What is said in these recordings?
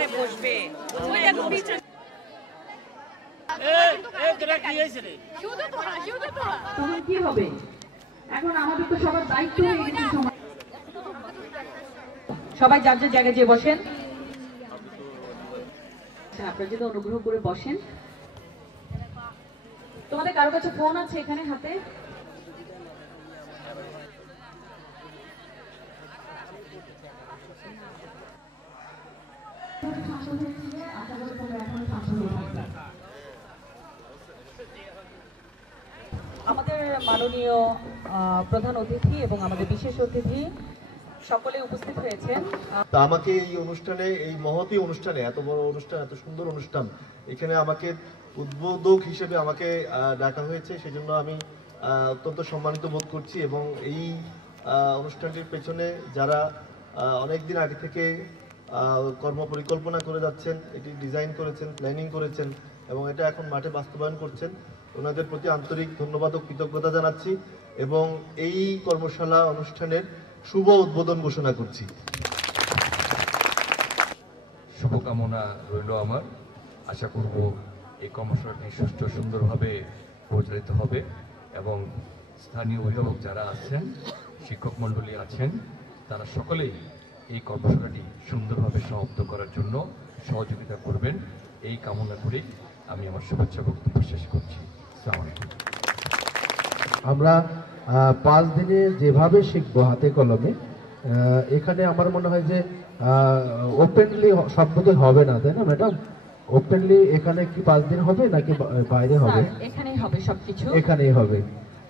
করে বসবে। কি হবে এখন? আমাদের তো সবার দায়িত্ব হয়ে গেছে। সবাই যার যার জায়গায় যেয়ে বসেন। আপনারা যদি অনুগ্রহ করে বসেন। তোমাদের কারো কাছে ফোন আছে এখানে হাতে? আমাদের মাননীয় প্রধান অতিথি এবং আমাদের বিশেষ অতিথি সকলে উপস্থিত হয়েছেন। তা আমাকে এই অনুষ্ঠানে, এই মহতী অনুষ্ঠানে, এত বড় অনুষ্ঠান, এত সুন্দর অনুষ্ঠান, এখানে আমাকে উদ্বোধক হিসেবে আমাকে ডাকা হয়েছে, সেজন্য আমি অত্যন্ত সম্মানিত বোধ করছি। এবং এই অনুষ্ঠানটির পেছনে যারা অনেকদিন আগে থেকে কর্ম পরিকল্পনা করে যাচ্ছেন, এটি ডিজাইন করেছেন, প্ল্যানিং করেছেন এবং এটা এখন মাঠে বাস্তবায়ন করছেন, ওনাদের প্রতি আন্তরিক ধন্যবাদ ও কৃতজ্ঞতা জানাচ্ছি এবং এই কর্মশালা অনুষ্ঠানের শুভ উদ্বোধন ঘোষণা করছি। শুভকামনা রইল আমার। আশা করব এই কর্মশালাটি সুষ্ঠু সুন্দরভাবে পরিচালিত হবে এবং স্থানীয় অভিভাবক যারা আছেন, শিক্ষক মণ্ডলী আছেন, তারা সকলেই এই কর্মশালাটি সুন্দরভাবে সমাপ্ত করার জন্য সহযোগিতা করবেন, এই কামনা করেই আমি আমার শুভেচ্ছা বক্তব্য শেষ করছি। আসসালামু আলাইকুম। আমরা 5 দিনে যেভাবে শিখবো হাতে কলমে, এখানে আমার মনে হয় যে ওপেনলি সব বোধহয় হবে না, তাই না ম্যাডাম? ওপেনলি এখানে কি 5 দিন হবে নাকি বাইরে হবে? এখানেই হবে, সবকিছু এখানেই হবে।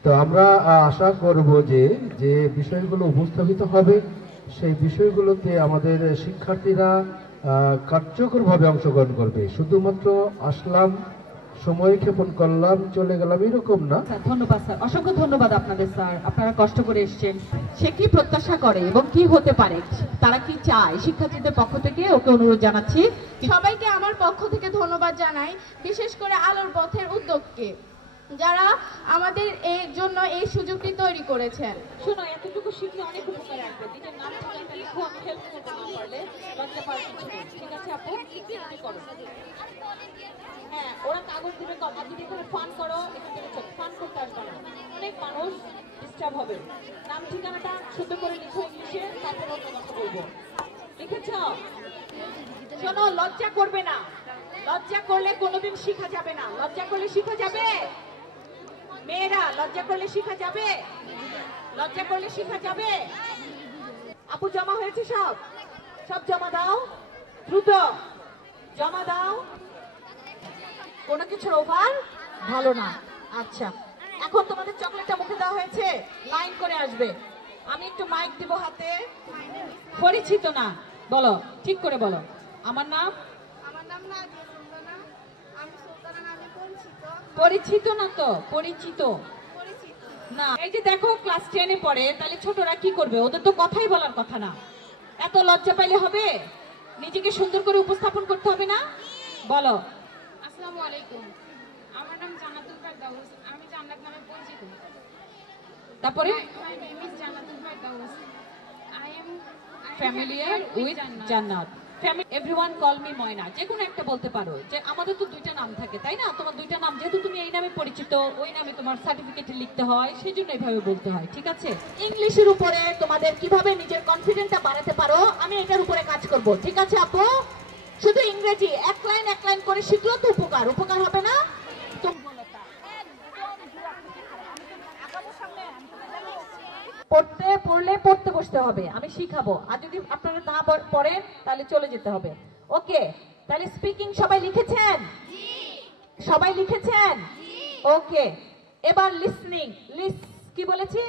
তো আমরা আশা করব যে যে বিষয়গুলো উপস্থাপিত হবে সেই বিষয়গুলোতে আমাদের শিক্ষার্থীরা কার্যকরভাবে অংশগ্রহণ করবে। শুধুমাত্র আসলাম, সময় ক্ষেপণ করলাম, চলে গেলাম, এরকম না। ধন্যবাদ স্যার, অসংখ্য ধন্যবাদ আপনাদের স্যার। আপনারা কষ্ট করে এসেছেন। সে কি প্রত্যাশা করে এবং কি হতে পারে, তারা কি চায়, শিক্ষার্থীদের পক্ষ থেকে ওকে অনুরোধ জানাচ্ছি। সবাইকে আমার পক্ষ থেকে ধন্যবাদ জানাই, বিশেষ করে আলোর পথের উদ্যোগকে, যারা আমাদের এর জন্য এই সুযোগটি তৈরি করেছেন। শোনো, এতটুকু শিখলে অনেক উপকার আসবে। নিজের নাম ঠিকানাটা লিখো, আমি হেল্প করতে না পারলে লজ্জা পাওয়ার কিছু নেই। ঠিক আছে আপু, কি করো? হ্যাঁ, ওরা কাগজ দিবে, আর যদি এখানে ফান করো, এখান থেকে ফান করতে আসবে না, অনেক মানুষ ডিস্টার্ব হবে। নাম ঠিকানাটা শুদ্ধ করে লিখো ইংলিশে, তারপর অন্য কথা বলবো। লিখেছ? শোনো, লজ্জা করবে না। লজ্জা করলে কোনোদিন শিখা যাবে না। লজ্জা করলে শিখা যাবে? মেয়েরা লজ্জা করলে শিখা যাবে? লজ্জা করলে শিখা যাবে? আপু জমা হয়েছে? সব সব জমা দাও, দ্রুত জমা দাও। কোনো কিছুর ওভার ভালো না। আচ্ছা, এখন তোমাদের চকলেটটা মুখে দেওয়া হয়েছে, লাইন করে আসবে। আমি একটু মাইক দিব হাতে। পরিচিত না, বলো, ঠিক করে বলো। আমার নাম পরিচিত না তো, পরিচিত না। এই যে দেখো, ক্লাস 10-এ পড়ে, তাহলে ছোটরা কি করবে? ওদের তো কথাই বলার কথা না। এত লজ্জা পাইলে হবে? নিজেকে সুন্দর করে উপস্থাপন করতে হবে না? বলো। আসসালামু আলাইকুম, আমার নাম জান্নাতুল ফেরদাউস, আমি জান্নাত নামে পরিচিত। তারপরে My name is Jannatul Firdaus. I am familiar with জান্নাত। এভরিওয়ান কল মি ময়না। যে কোনো একটা বলতে পারো। যে আমাদের তো দুইটা নাম থাকে, তাই না? তোমার দুইটা নাম, যেহেতু তুমি এই নামে পরিচিত, ওই নামে তোমার সার্টিফিকেটে লিখতে হয়, সেজন্য এইভাবে বলতে হয়। ঠিক আছে? ইংলিশের উপরে তোমাদের কিভাবে নিজের কনফিডেন্সটা বাড়াতে পারো, আমি এটার উপরে কাজ করব। ঠিক আছে আপু? শুধু ইংরেজি এক লাইন করে শিখলেও তো উপকার হবে না? পড়তে বসতে হবে, আমি শিখাবো। আর যদি আপনারা না পড়েন তাহলে চলে যেতে হবে। ওকে, তাহলে স্পিকিং সবাই লিখেছেন? সবাই লিখেছেন? ওকে, এবার লিসনিং। কি বলেছি?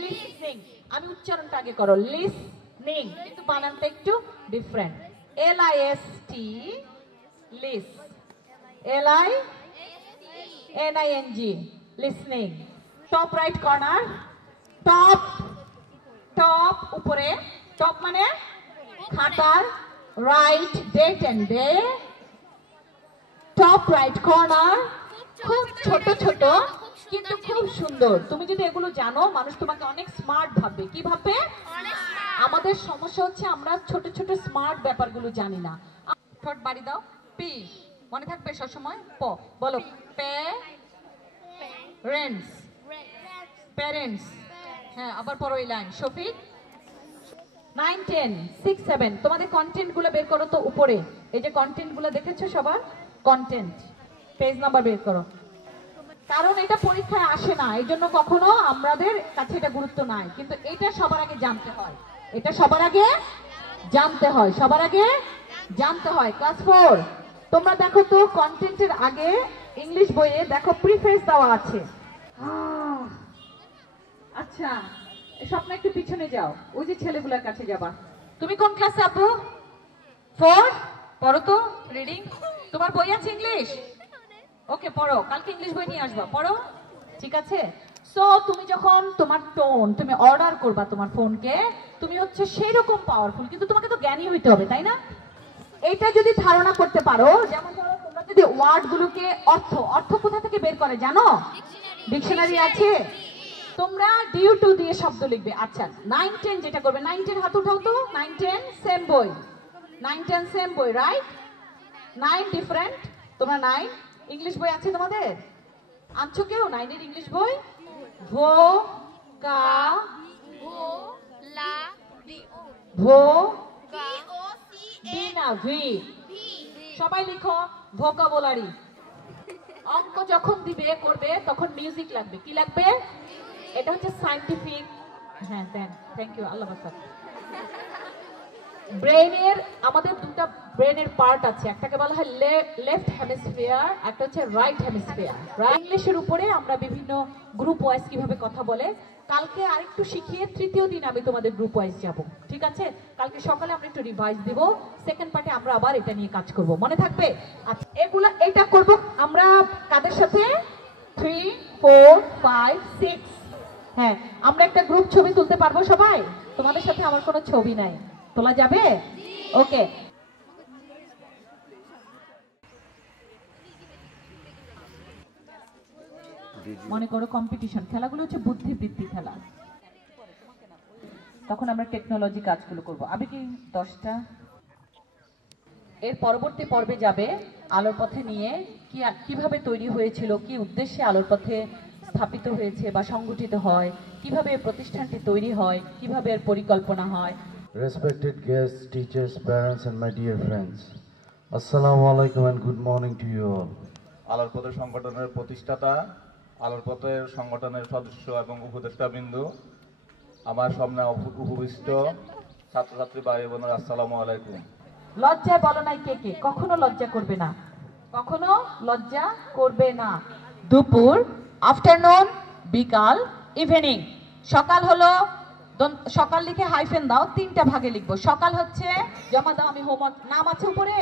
লিসনিং। আমি উচ্চারণটা আগে করো, লিসনিং, কিন্তু বানানটা একটু ডিফারেন্ট। LIST, লিস, LINING, listening. Top right corner, top উপরে, টপ মানে খাতার right, date and day, top right corner. খুব ছোট কিন্তু খুব সুন্দর। তুমি যদি এগুলো জানো, মানুষ তোমাকে অনেক স্মার্ট ভাববে। কি ভাববে? আমাদের সমস্যা হচ্ছে আমরা ছোট স্মার্ট ব্যাপারগুলো জানি না। ঠোঁট বাড়ি দাও। পি মনে থাকবে সবসময়। প বলো প্যারেন্টস, প্যারেন্টস। হ্যাঁ আবার পড়ো এই লাইন। শফিক 9 10 6 7 তোমাদের কন্টেন্ট গুলো বের করো তো উপরে। এই যে কন্টেন্ট গুলো দেখেছো সবার কন্টেন্ট পেজ নাম্বার বের করো। কারণ এটা পরীক্ষায় আসে না, এই জন্য কখনো আমাদের কাছে এটা গুরুত্ব নাই, কিন্তু এটা সবার আগে জানতে হয়। এটা সবার আগে জানতে হয়, সবার আগে জানতে হয়। ক্লাস 4 তোমরা দেখো তো কন্টেন্টের আগে ইংলিশ বইয়ে দেখো প্রিফেস দেওয়া আছে। আচ্ছা স্বপ্ন একটু পিছনে যাও, ওই যে ছেলেগুলোর কাছে যাবা। তুমি কোন ক্লাসে আপু? 4 পড়ো তো রিডিং। তোমার বই আছে ইংলিশ? ওকে পড়ো, কালকে ইংলিশ বই নিয়ে আসবা, পড়ো ঠিক আছে। সো তুমি যখন তোমার টোন তুমি অর্ডার করবা তোমার ফোনকে, তুমি হচ্ছে সেই রকম পাওয়ারফুল, কিন্তু তোমাকে তো জ্ঞানী হইতে হবে তাই না? এটা যদি ধারণা করতে পারো, যেমন ধরো তোমরা যদি ওয়ার্ড গুলোকে অর্থ অর্থ কোথা থেকে বের করে জানো? ডিকশনারি আছে। তোমরা ডিউ টু দিয়ে শব্দ লিখবে। আচ্ছা 9 10 যেটা করবে, 9 10 হাত উঠাও তো। 9 10 সেম বই, 9 10 সেম বই, রাইট? 9 ডিফারেন্ট। তোমরা 9 ইংলিশ বই আছে তোমাদের? আনছো কেউ 9 এর ইংলিশ বই? ভো কা ভো বি না ভি। সবাই লিখো ভোকাবুলারি। অঙ্ক যখন দিবে করবে তখন মিউজিক লাগবে। কি লাগবে? এটা হচ্ছে সায়েন্টিফিক। হ্যাঁ দেন, থ্যাংক ইউ, আল্লাহ হাফেজ। ব্রেনের আমাদের দুটো ব্রেনের পার্ট আছে, একটাকে বলা হয় লেফট হেমিস্ফিয়ার, একটা হচ্ছে রাইট হেমিস্ফিয়ার। ইংলিশের উপরে আমরা বিভিন্ন গ্রুপ ওয়াইজ কিভাবে কথা বলে, কালকে আরেকটু শিখিয়ে তৃতীয় দিন আমি তোমাদের গ্রুপ ওয়াইজ যাব, ঠিক আছে? কালকে সকালে আমরা একটু রিভাইজ দিব, সেকেন্ড পার্টে আমরা আবার এটা নিয়ে কাজ করব, মনে থাকবে? আচ্ছা এগুলা এটা করব আমরা কাদের সাথে? 3 4 5 6। হ্যাঁ আমরা একটা গ্রুপ ছবি তুলতে পারবো সবাই? তোমাদের সাথে আমার কোনো ছবি নাই, তোলা যাবে? ওকে মনে করো কম্পিটিশন খেলাগুলো হচ্ছে বুদ্ধিবৃত্তি খেলা, তখন আমরা টেকনোলজি কাজগুলো করব। আমি কি 10টা এর পরবর্তী পর্বে যাবে আলোর পথে নিয়ে কিভাবে তৈরি হয়েছিল, কি উদ্দেশ্যে আলোর পথে স্থাপিত হয়েছে বা সংগঠিত হয়, কিভাবে প্রতিষ্ঠানটি তৈরি হয়, কিভাবে এর পরিকল্পনা হয়। Respected guests, teachers, parents and my dear friends. Assalamu alaikum and good morning to you all. আলোর পথের সংগঠনের প্রতিষ্ঠাতা, আলোর পথের সংগঠনের সদস্য এবং উপদেষ্টাবৃন্দ, আমার সামনে উপবিষ্ট ছাত্রছাত্রী ভাই বোনেরা, আসসালামু আলাইকুম। লজ্জায় বলো নাই কে কে? কখনো লজ্জা করবে না, কখনো লজ্জা করবে না। দুপুর, আফটারনুন, বিকাল, ইভিনিং। সকাল হলো সকাল লিখে হাইফেন দাও, 3টা ভাগে লিখবো। সকাল হচ্ছে জমা দাও, আমি হোমওয়ার্ক, নাম আছে উপরে,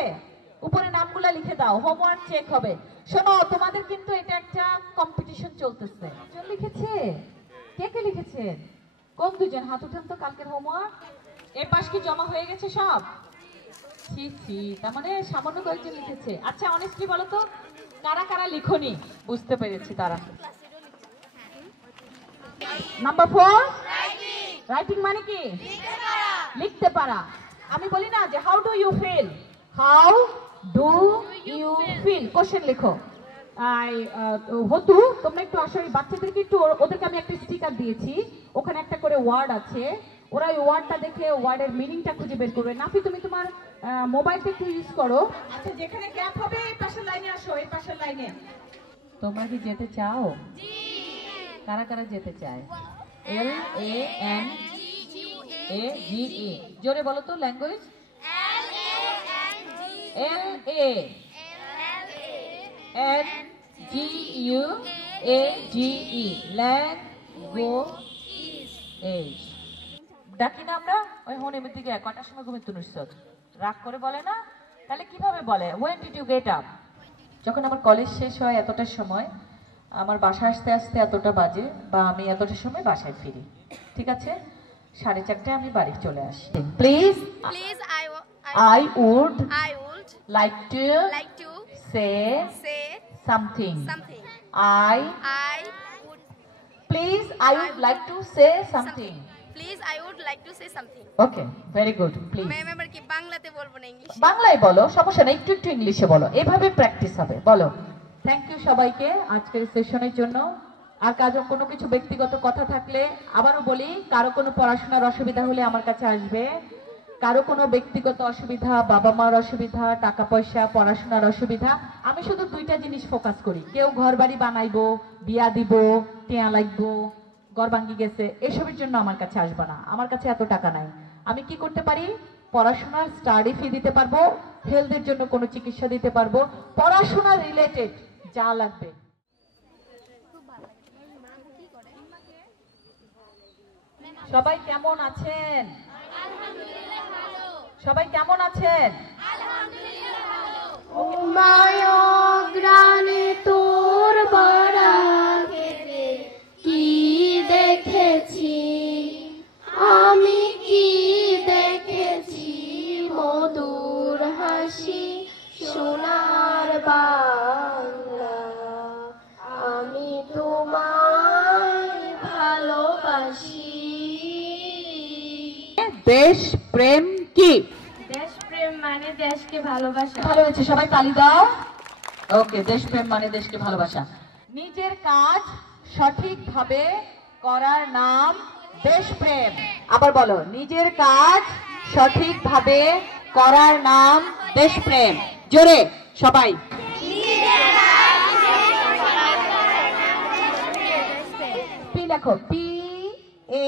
উপরে নামগুলা লিখে দাও, হোমওয়ার্ক চেক হবে। শোনো তোমাদের কিন্তু এটা একটা কম্পিটিশন চলতেছে। জন লিখেছে? কে কে লিখেছেন? কোন দুজন? হাত উঠান তো। কালকের হোমওয়ার্ক এ পাশ কি জমা হয়ে গেছে সব? ছি ছি, তার মানে সামান্য কয়েকজন লিখেছে। আচ্ছা অনেস্টলি বলো তো কারা কারা লিখনি? বুঝতে পেরেছি তারা। নাম্বার 4 রাইটিং মানে কি? লিখতে পারা। আমি বলি না যে how do you feel, how do you feel, question লিখো। হতু তোমরা একটু আসো, বাচ্চাদেরকে একটু, ওদেরকে আমি একটা স্টিকার দিয়েছি, ওখানে একটা করে ওয়ার্ড আছে, ওরা ওই ওয়ার্ডটা দেখে ওয়ার্ডের মিনিংটা খুঁজে বের করবে। নাফি তুমি তোমার মোবাইলটা একটু ইউজ করো। আচ্ছা যেখানে গ্যাপ হবে এই পাশের লাইনে আসো, এই পাশের লাইনে। তোমরা কি যেতে চাও? কারা কারা যেতে চায়? LANGUAGE জোরে বলো তো। Language LANGUAGE language. ডাকি না আমরা ওই হনের দিকে কটার সময় ঘুমিয়ে তুলছ? রাগ করে বলে না? তাহলে কিভাবে বলে? When did you get up? যখন আমার কলেজ শেষ হয় এতটার সময়, আমার বাসা আসতে আসতে এতটা বাজে, বা আমি এতটার সময় বাসায় ফিরি, ঠিক আছে? 4:30টায় আমি বাড়ি চলে আসি। Please I would like to say something. Please I would like to say something. Please I would like to say something. Okay, very good. Please ma'am এবার কি বাংলাতে বলবো না ইংলিশে? বাংলায় বলো, সমস্যা নেই, একটু একটু ইংলিশে বলো, এভাবে প্র্যাকটিস হবে। বলো। থ্যাংক ইউ সবাইকে আজকের সেশনের জন্য। আর কাজে কোনো কিছু ব্যক্তিগত কথা থাকলে আবারও বলি, কারো কোনো পড়াশোনার অসুবিধা হলে আমার কাছে আসবে। কারো কোনো ব্যক্তিগত অসুবিধা, বাবা মার অসুবিধা, টাকা পয়সা, পড়াশোনার অসুবিধা, আমি শুধু দুইটা জিনিস ফোকাস করি। কেউ ঘর বাড়ি বানাইবো, বিয়া দিব, টিয়া লাগবো, ঘর ভাঙ্গি গেছে, এসবের জন্য আমার কাছে আসবে না। আমার কাছে এত টাকা নাই। আমি কি করতে পারি? পড়াশোনার স্টাডি ফি দিতে পারবো, হেলথের জন্য কোনো চিকিৎসা দিতে পারবো, পড়াশোনা রিলেটেড যা লাগবে। সবাই কেমন আছেন? সবাই কেমন আছেন? মায়গ্রানে তোর বারাতে কি দেখেছি আমি, কি দেখেছি মধুর হাসি সোনার বাংলা, আমি তোমায় ভালোবাসি। দেশ প্রেম কি? দেশপ্রেম মানে দেশকে ভালোবাসা। ভালো হয়েছে, সবাই তালি দাও। ওকে, দেশপ্রেম মানে দেশকে ভালোবাসা। নিজের কাজ সঠিকভাবে করার নাম দেশপ্রেম। আবার বলো, নিজের কাজ সঠিকভাবে করার নাম দেশপ্রেম। জোরে সবাই। পি লেখো, পি এ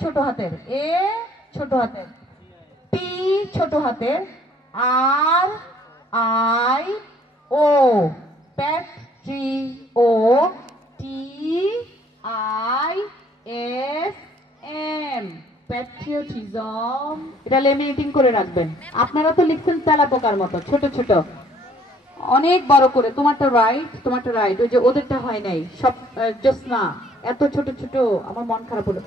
ছোট হাতের, এ ছোট হাতের, পি ছোট হাতের, R I O, patrio, T I S M, patriotism. এটা লেমিনেটিং করে রাখবেন। আপনারা তো লিখছেন তেলা পোকার মতো ছোট ছোট, অনেক বড় করে। তোমারটা রাইট, তোমারটা রাইট, ওই যে ওদেরটা হয় নাই সব। জোসনা এত ছোট ছোট, আমার মন খারাপ হলো।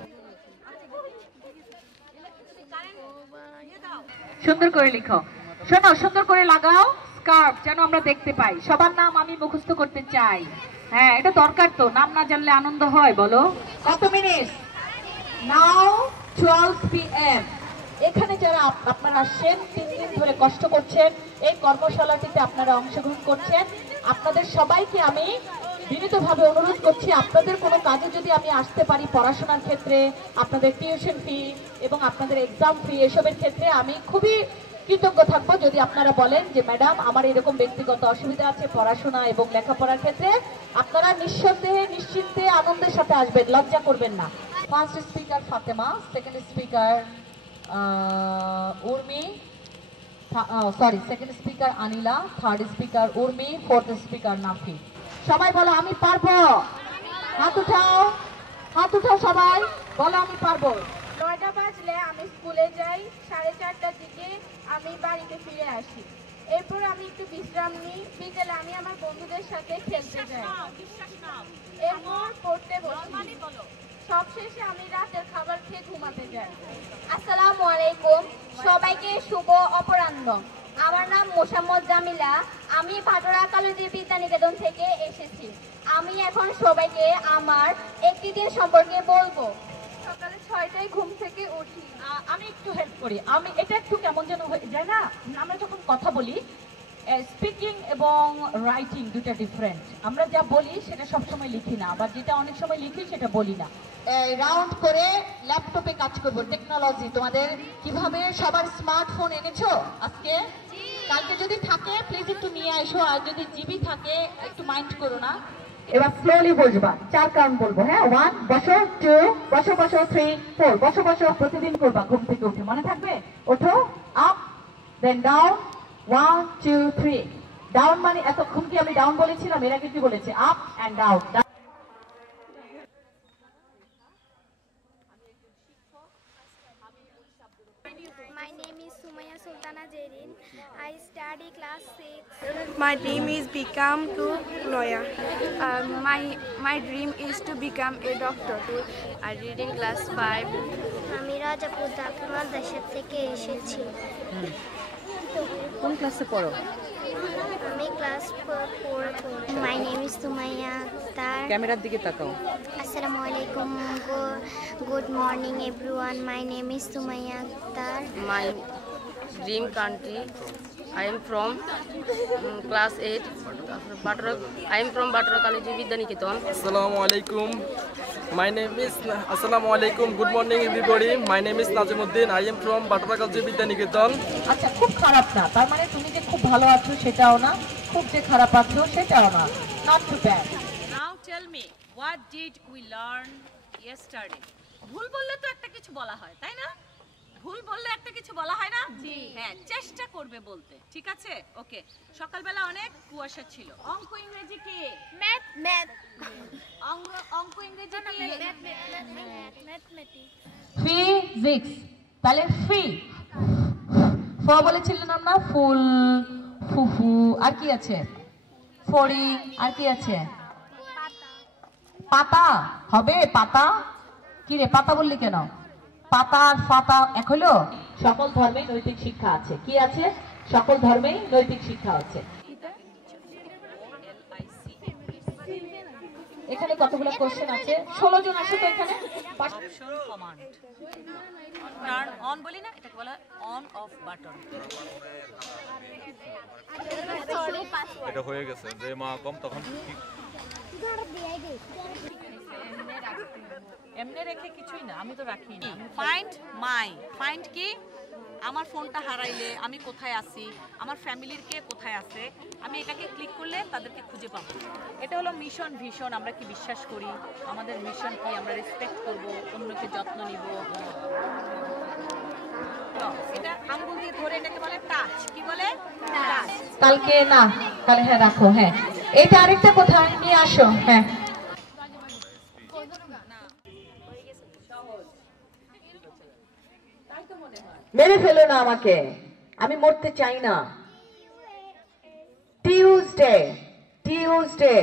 সুন্দর করে লিখো। শোনো, সুন্দর করে লাগাও স্কার্ফ, যেন আমরা দেখতে পাই। সবার নাম আমি মুখস্থ করতে চাই। হ্যাঁ, এটা দরকার তো, নাম না জানলে আনন্দ হয়? বলো কত মিনিট? নাও 12 PM। এখানে যারা আপনারা আসছেন, 3 দিন ধরে কষ্ট করছেন, এই কর্মশালাটিতে আপনারা অংশগ্রহণ করছেন, আপনাদের সবাইকে আমি বিনীতভাবে অনুরোধ করছি, আপনাদের কোনো কাজে যদি আমি আসতে পারি, পড়াশোনার ক্ষেত্রে, আপনাদের টিউশন ফি এবং আপনাদের এক্সাম ফি, এসবের ক্ষেত্রে আমি খুবই কৃতজ্ঞ থাকবো যদি আপনারা বলেন যে ম্যাডাম আমার এরকম ব্যক্তিগত অসুবিধা আছে পড়াশোনা এবং লেখাপড়ার ক্ষেত্রে। আপনারা নিঃসন্দেহে, নিশ্চিন্তে, আনন্দের সাথে আসবেন, লজ্জা করবেন না। First speaker Fatema, second speaker Urmi, sorry, second speaker Anila, third speaker Urmi, fourth speaker Nafi. সবাই বলো আমি পারবো। হাত উঠাও, হাত উঠাও সবাই, বলো আমি পারবো। 9টা বাজলে আমি স্কুলে যাই, 4:30টার দিকে আমি বাড়িতে ফিরে আসি। এরপর আমি একটু বিশ্রাম নিই, বিকেলে আমি আমার বন্ধুদের সাথে খেলতে যাই, এরপর পড়তে বসি। সবশেষে আমি রাতের খাবার খেয়ে ঘুমাতে যাই। আসসালামু আলাইকুম, সবাইকে শুভ অপরাহ্ন। আমার নাম মোসাম্মদ জামিলা, আমি ভাটোরা কালুদি বিদ্যানিকেতন থেকে এসেছি। আমি এখন সবাইকে আমার একটি দিন সম্পর্কে বলবো। সকালে 6টায় ঘুম থেকে উঠি। আমি একটু হেল্প করি। আমি এটা একটু কেমন যেন হয়ে যায় না, আমরা যখন কথা বলি, স্পিকিং এবং রাইটিং দুটো ডিফারেন্ট। আমরা যা বলি সেটা সবসময় লিখি না, আবার যেটা অনেক সময় লিখি সেটা বলি না। রাউন্ড করে ল্যাপটপে কাজ করবো, টেকনোলজি। তোমাদের কিভাবে সবার স্মার্টফোন এনেছো আজকে? কালকে যদি থাকে প্লিজ একটু নিয়ে আসো, আর যদি জিবি থাকে একটু মাইন্ড করো না। এবার স্লোলি বসবা, 4 কাউন্ট বলবো। হ্যাঁ, 1 বসো, 2 বসো বসো, 3 4 বসো বসো। প্রতিদিন করবা ঘুম থেকে উঠে, মনে থাকবে? ওঠো, আপ দেন ডাউন, 1 2 3। ডাউন মানে এতক্ষণ কি আমি ডাউন বলেছিলাম? এর আগে কি বলেছি? Up and down. My name is Sumaya Sultana Jerin. I study class 6. My dream is become to lawyer. My dream is to become a doctor. I read in class 5. আমি রাজাপুর দাখিল মাদ্রাসা থেকে এসেছি। কোন ক্লাসে পড়ো? আমি class 4 My name is Sumaya Akhtar. ক্যামেরার দিকে তাকাও। Assalamu alaikum. Good morning everyone. My name is Sumaya Akhtar. My dream country. I am from class 8. I am from Batra College Vidyaniketan. Assalamu alaikum. Assalamu alaikum. Good morning everybody. My name is Nazimuddin. I am from Batra College Vidyaniketan. আচ্ছা, খুব খারাপ না, তার মানে তুমি যে খুব ভালো আছো সেটাও না, খুব যে খারাপ আছো সেটাও না, not too bad. Now tell me, what did we learn yesterday? ভুল বললে তো একটা কিছু বলা হয়, তাই না? ভুল বললে একটা কিছু বলা হয় না? জি। হ্যাঁ, চেষ্টা করবে বলতে, ঠিক আছে? ওকে। সকালবেলা অনেক কুয়াশা ছিল। অঙ্ক ইংরেজি কি? Math. অঙ্ক ইংরেজি কি? Mathematics. ফিজিক্স, তাহলে ফি ফ বলেছিলেন আমরা, ফুল, ফুফু, আর কি আছে? ফড়ি, আর কি আছে? পাতা হবে, পাতা। কি রে, পাতা বললি কেন? পাতা আর ফাতা এক হলো? সকল ধর্মে নৈতিক শিক্ষা আছে। কি আছে? সকল ধর্মে নৈতিক শিক্ষা আছে। এখানে কতগুলো কোশ্চেন আছে? 16 জন আছে তো এখানে। Option command. টার্ন অন বলি না, এটাকে বলা অন অফ বাটন। এটা হয়ে গেছে যে মা কম তখন এমনি রেখে কিছুই না, আমি তো রাখি না। ফাইন্ড মাই, ফাইন্ড কি? আমার ফোনটা হারাইলে আমি কোথায় আছি, আমার ফ্যামিলির কে কোথায় আছে, আমি এটাকে ক্লিক করলে তাদেরকে খুঁজে পাবো। এটা হলো মিশন ভিশন। আমরা কি বিশ্বাস করি, আমাদের মিশন কি, আমরা রেসপেক্ট করব, অন্যকে যত্ন নিব। এটা আঙ্গুল দিয়ে ধরে এটাকে বলে টাচ। কি বলে? টাচ। কালকে না, কালে হ্যাঁ রাখো। হ্যাঁ, এটা আরেকটা কোথায় নিয়ে আসো। হ্যাঁ, মেরে ফেলো না আমাকে, আমি মরতে চাই না। Tuesday, Tuesday.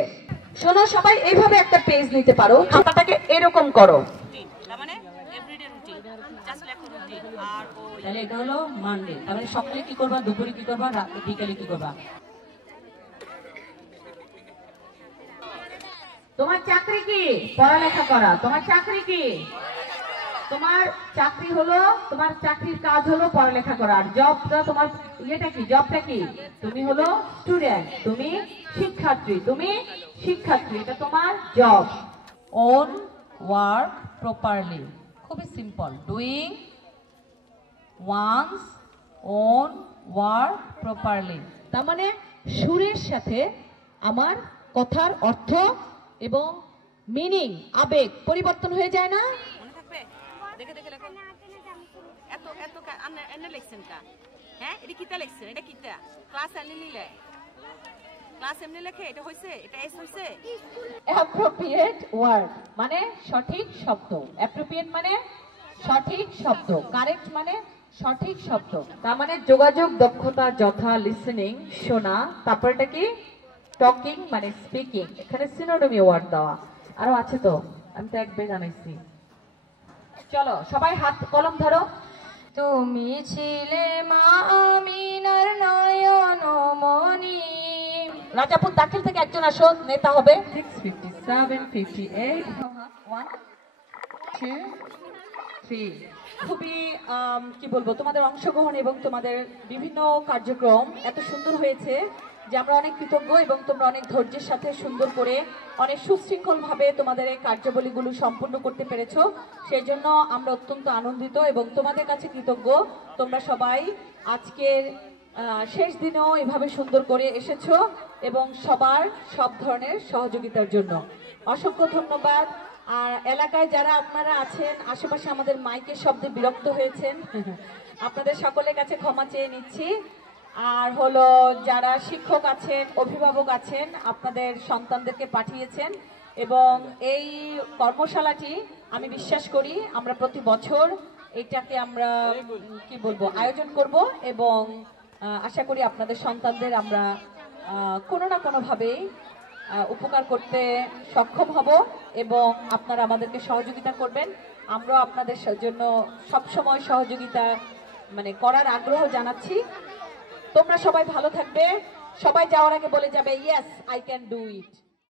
শোনো, সবাই এইভাবে একটা পেজ নিতে পারো, খাতাটাকে এরকম করো। তার মানে এভরিডে রুটিন, জাস্ট লেখো রুটিন। আর তাহলে এটা হলো মানডে। তাহলে সকালে কি করবা, দুপুরে কি করবা, রাতে বিকালে কি করবা? তোমার চাকরি কি? পড়ালেখা করা। তোমার চাকরি কি? তোমার চাকরি হলো, তোমার চাকরির কাজ হলো পড়ালেখা করা। আর জবটা তোমার ইয়েটা কি, জবটা কি? তুমি হলো স্টুডেন্ট, তুমি শিক্ষার্থী, তুমি শিক্ষার্থী, এটা তোমার জব। ওন ওয়ার্ক প্রপারলি, খুবই simple. Doing one's own work properly. তার মানে সুরের সাথে আমার কথার অর্থ এবং মিনিং, আবেগ পরিবর্তন হয়ে যায় না? মনে থাকবে? দেখে দেখে লেখো। এত এত এনে লিখছেন কা? হ্যাঁ, এটা কিতা লিখছেন? এটা কিতা? ক্লাস এনে নিলে, ক্লাস এমনি লেখে। এটা হইছে? এটা এস হইছে? অ্যাপ্রোপ্রিয়েট ওয়ার্ড মানে সঠিক শব্দ। অ্যাপ্রোপ্রিয়েট মানে সঠিক শব্দ, কারেক্ট মানে সঠিক শব্দ। তার মানে যোগাযোগ দক্ষতা, যথা লিসেনিং, শোনা। তারপর এটা কি? টকিং মানে স্পিকিং। এখানে সিনোনিমি ওয়ার্ড দেওয়া আরো আছে তো, আমি তো একবার জানাইছি। চলো সবাই হাত কলম ধরো। তুমি ছিলে মা আমিনার নয়নমণি। রাজাপুর দাখিল থেকে একজন আসো, নেতা হবে। 657 58 1 2 3। খুবই কি বলবো, তোমাদের অংশগ্রহণ এবং তোমাদের বিভিন্ন কার্যক্রম এত সুন্দর হয়েছে যে আমরা অনেক কৃতজ্ঞ, এবং তোমরা অনেক ধৈর্যের সাথে সুন্দর করে অনেক সুশৃঙ্খল ভাবে তোমাদের এই কার্যাবলীগুলো সম্পূর্ণ করতে পেরেছো। সেই জন্য আমরা অত্যন্ত আনন্দিত এবং তোমাদের কাছে কৃতজ্ঞ। তোমরা সবাই আজকের শেষ দিনেও এভাবে সুন্দর করে এসেছো এবং সবার সব ধরনের সহযোগিতার জন্য অসংখ্য ধন্যবাদ। আর এলাকায় যারা আপনারা আছেন, আশেপাশে আমাদের মাইকের শব্দে বিরক্ত হয়েছেন, আপনাদের সকলের কাছে ক্ষমা চেয়ে নিচ্ছি। আর হলো যারা শিক্ষক আছেন, অভিভাবক আছেন, আপনাদের সন্তানদেরকে পাঠিয়েছেন, এবং এই কর্মশালাটি আমি বিশ্বাস করি আমরা প্রতি বছর এটাকে আমরা কি বলবো আয়োজন করব, এবং আশা করি আপনাদের সন্তানদের আমরা কোনো না কোনোভাবে উপকার করতে সক্ষম হব, এবং আপনারা আমাদেরকে সহযোগিতা করবেন। আমরা আপনাদের জন্য সবসময় সহযোগিতা করার আগ্রহ জানাচ্ছি। তোমরা সবাই ভালো থাকবে, সবাই যাওয়ার আগে বলে যাবে yes I can do it.